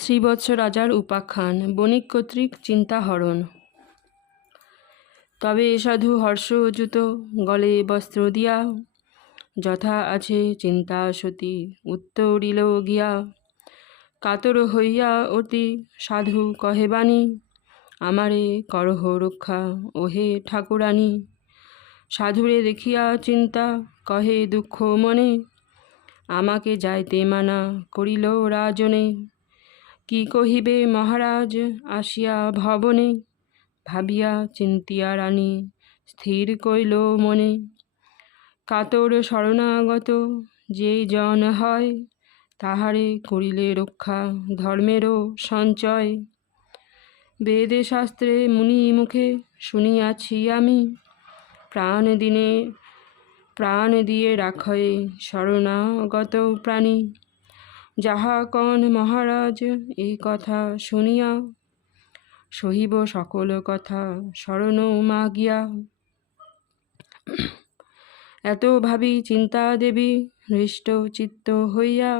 শ্রীবৎস রাজার উপাখ্যান। বণিক কর্তৃক চিন্তাহরণ। তবে সাধু হর্ষযুত গলে বস্ত্র দিয়া, যথা আছে চিন্তা সতী উত্তরিল গিয়া। কাতর হইয়া অতি সাধু কহে বাণী, আমারে করহ রক্ষা ওহে ঠাকুরানী। সাধুরে দেখিয়া চিন্তা কহে দুঃখ মনে, আমাকে যাইতে মানা করিল রাজনে। কি কহিবে মহারাজ আসিয়া ভবনে, ভাবিয়া চিন্তিয়া রানী স্থির কইল মনে। কাতর শরণাগত যেই জন হয়, তাহারে করিলে রক্ষা ধর্মেরও সঞ্চয়। বেদে শাস্ত্রে মুনি মুখে শুনিয়াছি আমি, প্রাণ দিয়ে রাখয়ে শরণাগত প্রাণী। যাহা কন মহারাজ এই কথা শুনিয়া, সহিব সকল কথা শরণ মাগিয়া। এত ভাবি চিন্তা দেবী হৃষ্ট চিত্ত হইয়া,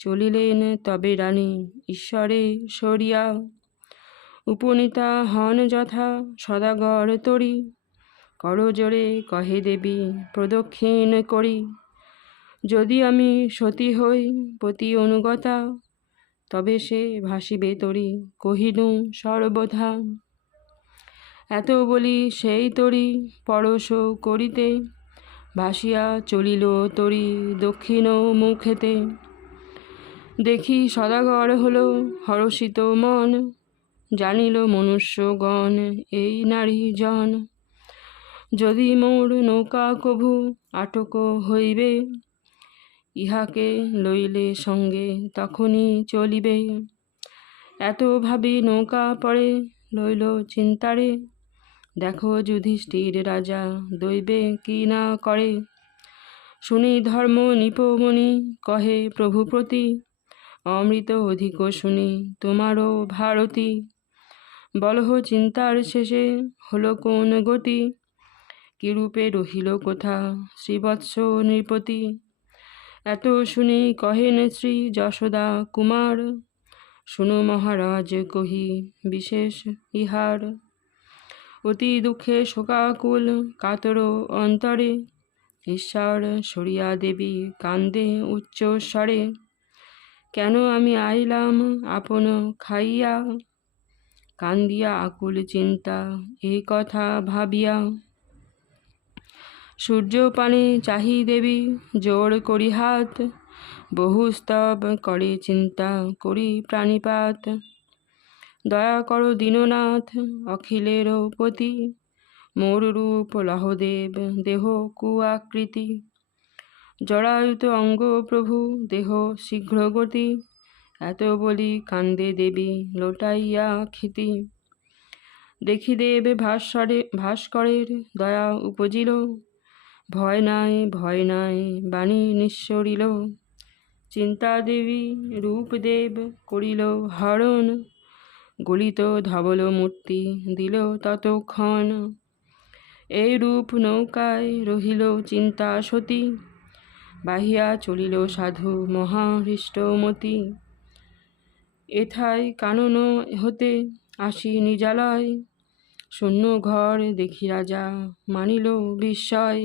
চলিলেন তবে রানী ঈশ্বরে সরিয়া। উপনীতা হন যথা সদাগর তরি, করজোড়ে কহে দেবী প্রদক্ষিণ করি। যদি আমি সতী হই পতি অনুগতা, তবে সে ভাসিবে তরি কহিনু সর্বথা। এত বলি সেই তরি পরশ করিতে, ভাসিয়া চলিল তরি দক্ষিণ মুখেতে। দেখি সদাগর হল হরষিত মন, জানিল মনুষ্যগণ এই নারী জন। যদি মোর নৌকা কভু আটক হইবে, ইহাকে লইলে সঙ্গে তখনই চলিবে। এত ভাবি নৌকা পরে লইল চিন্তারে, দেখো যুধিষ্ঠির রাজা দৈবে কি না করে। শুনি ধর্ম নিপমণি কহে প্রভু প্রতি, অমৃত অধিক শুনি তোমারও ভারতী। বলহ চিন্তার শেষে হলো কোন গতি, কিরূপে রহিল কোথা শ্রীবৎস নৃপতি। এত শুনি কহেন শ্রী যশোদা কুমার, শুনো মহারাজ কহি বিশেষ ইহার। অতি দুঃখে শোকাকুল কাতর অন্তরে, ঈশ্বর সরিয়া দেবী কান্দে উচ্চ স্বরে। কেন আমি আইলাম আপন খাইয়া, কান্দিয়া আকুল চিন্তা এই কথা ভাবিয়া। সূর্যপানে চাহি দেবী জোর করি হাত, বহু স্তব করে চিন্তা করি প্রাণীপাত। দয়া করো দীননাথ অখিলের পতি, মোর রূপ লহদেব দেহ কুআকৃতি। জরায়ুত অঙ্গ প্রভু দেহ শীঘ্র গতি, এত বলি কান্দে দেবী লোটাইয়া ক্ষিতি। দেখি দেব ভাস্করের দয়া উপজিল, ভয় নাই বাণী নিঃসরিল। চিন্তা দেবী রূপদেব করিল হরণ, গলিত ধবল মূর্তি দিল ততক্ষণ। এই রূপ নৌকায় রহিল চিন্তা সতী, বাহিয়া চলিল সাধু মহাহৃষ্টমতি। এথায় কানন হতে আসি নিজালয়, শূন্য ঘর দেখি রাজা মানিল বিস্ময়।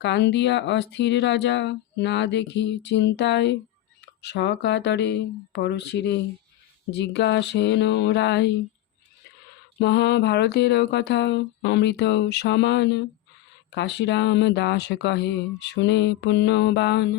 কান্দিয়া অস্থির রাজা না দেখি চিন্তায়, সকাতরে পরশিরে জিজ্ঞাসেন রায়। মহাভারতের কথা অমৃত সমান, কাশীরাম দাস কহে শুনে পুণ্যবান।